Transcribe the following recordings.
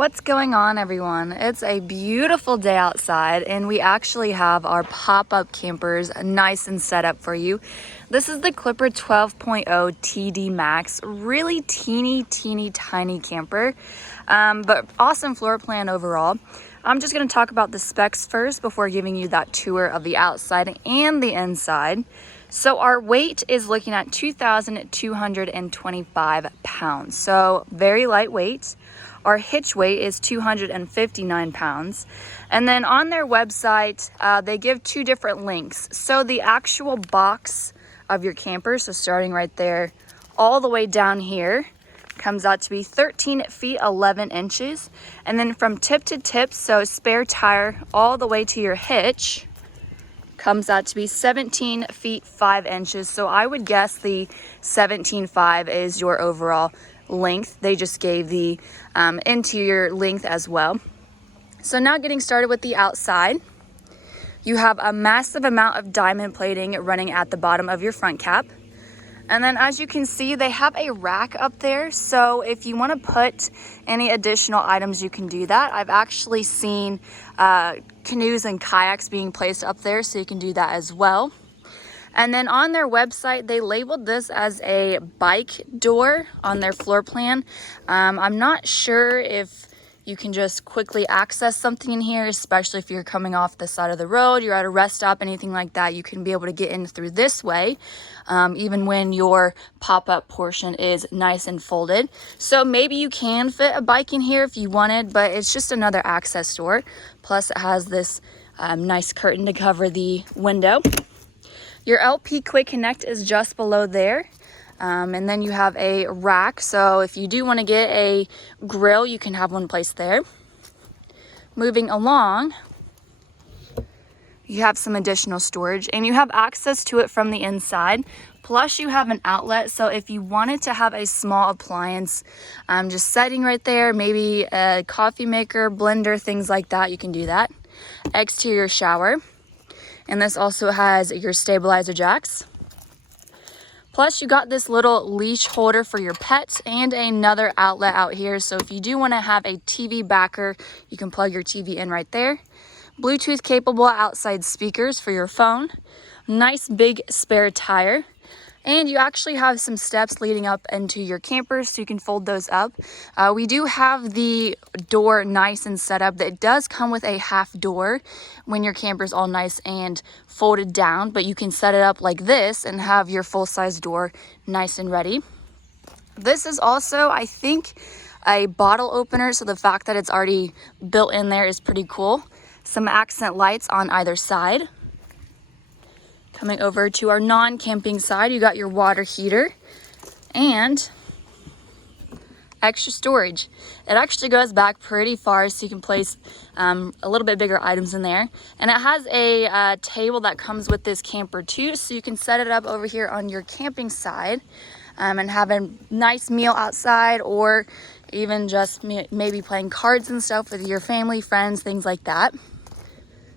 What's going on, everyone? It's a beautiful day outside and we actually have our pop-up campers nice and set up for you. This is the Clipper 12.0TDMAX, really teeny tiny camper, but awesome floor plan overall. I'm just going to talk about the specs first before giving you that tour of the outside and the inside. So our weight is looking at 2,225 pounds, so very lightweight. Our hitch weight is 259 pounds. And then on their website, they give two different links. So the actual box of your camper, so starting right there, all the way down here, comes out to be 13 feet 11 inches. And then from tip to tip, so spare tire all the way to your hitch, comes out to be 17 feet 5 inches. So I would guess the 17.5 is your overall length. They just gave the interior length as well. So now getting started with the outside, you have a massive amount of diamond plating running at the bottom of your front cap. And then as you can see, they have a rack up there. So if you want to put any additional items, you can do that. I've actually seen canoes and kayaks being placed up there, so you can do that as well. And then on their website, they labeled this as a bike door on their floor plan. I'm not sure if you can just quickly access something in here, especially if you're coming off the side of the road, you're at a rest stop, anything like that, you can be able to get in through this way, even when your pop-up portion is nice and folded. So maybe you can fit a bike in here if you wanted, but it's just another access door. Plus it has this nice curtain to cover the window. Your LP Quick Connect is just below there. And then you have a rack. So if you do want to get a grill, you can have one placed there. Moving along, you have some additional storage and you have access to it from the inside. Plus you have an outlet. So if you wanted to have a small appliance just setting right there, maybe a coffee maker, blender, things like that, you can do that. Exterior shower. And this also has your stabilizer jacks. Plus you got this little leash holder for your pets and another outlet out here. So if you do want to have a TV backer, you can plug your TV in right there. Bluetooth capable outside speakers for your phone. Nice big spare tire. And you actually have some steps leading up into your camper, so you can fold those up. We do have the door nice and set up. It does come with a half door when your camper's all nice and folded down, but you can set it up like this and have your full-size door nice and ready. This is also, I think, a bottle opener, so the fact that it's already built in there is pretty cool. Some accent lights on either side. Coming over to our non-camping side, you got your water heater and extra storage. It actually goes back pretty far, so you can place a little bit bigger items in there. And it has a table that comes with this camper too, so you can set it up over here on your camping side and have a nice meal outside, or even just maybe playing cards and stuff with your family, friends, things like that.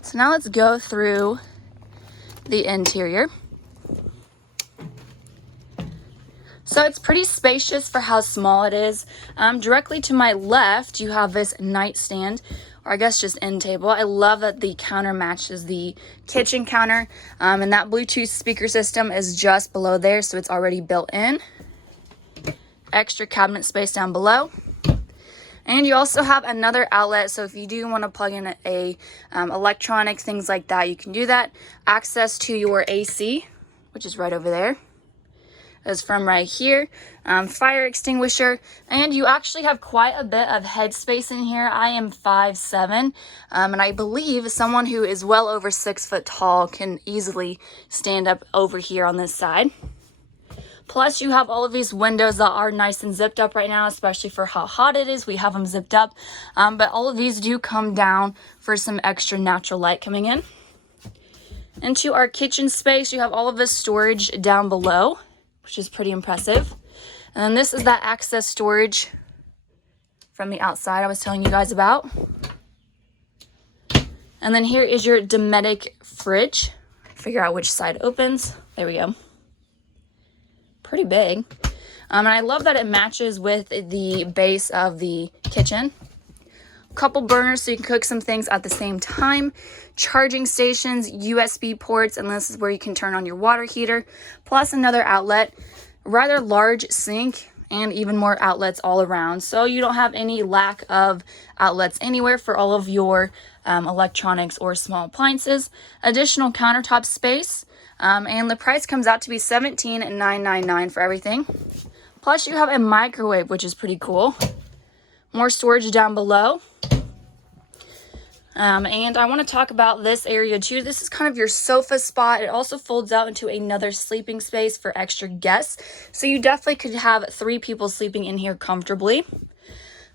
So now let's go through the interior. So it's pretty spacious for how small it is. Directly to my left, you have this nightstand, or I guess just end table. I love that the counter matches the kitchen counter, and that Bluetooth speaker system is just below there, so it's already built in. Extra cabinet space down below. And you also have another outlet, so if you do want to plug in a electronics, things like that, you can do that. Access to your AC, which is right over there, is from right here. Fire extinguisher, and you actually have quite a bit of headspace in here. I am 5'7", and I believe someone who is well over 6 foot tall can easily stand up over here on this side. Plus you have all of these windows that are nice and zipped up right now, especially for how hot it is. We have them zipped up, but all of these do come down for some extra natural light coming in. Into our kitchen space, you have all of this storage down below, which is pretty impressive. And then this is that access storage from the outside I was telling you guys about. And then here is your Dometic Fridge. Figure out which side opens. There we go. Pretty big. And I love that it matches with the base of the kitchen. couple burners so you can cook some things at the same time, charging stations, USB ports, and this is where you can turn on your water heater, plus another outlet, rather large sink, and even more outlets all around. So you don't have any lack of outlets anywhere for all of your electronics or small appliances. Additional countertop space, and the price comes out to be $17,999 for everything. Plus you have a microwave, which is pretty cool. More storage down below. And I want to talk about this area too. This is kind of your sofa spot. It also folds out into another sleeping space for extra guests. So you definitely could have 3 people sleeping in here comfortably.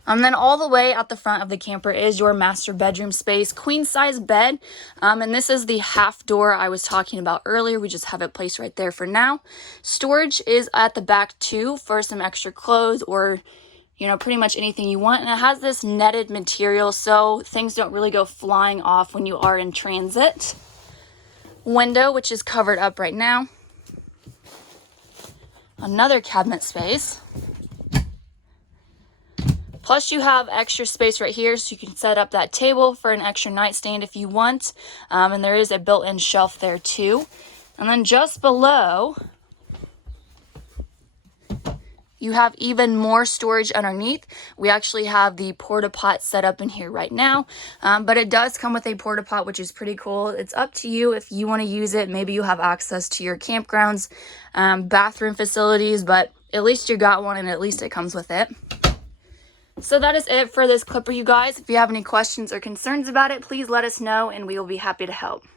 And then all the way at the front of the camper is your master bedroom space, queen size bed. And this is the half door I was talking about earlier. We just have it placed right there for now. Storage is at the back too for some extra clothes or pretty much anything you want. And it has this netted material so things don't really go flying off when you are in transit. Window, which is covered up right now. Another cabinet space. Plus you have extra space right here so you can set up that table for an extra nightstand if you want. And there is a built-in shelf there too. And then just below, you have even more storage underneath. We actually have the porta pot set up in here right now, but it does come with a porta pot, which is pretty cool. It's up to you if you want to use it. Maybe you have access to your campgrounds, bathroom facilities, but at least you got one and at least it comes with it. So that is it for this clipper, you guys. If you have any questions or concerns about it, please let us know and we will be happy to help.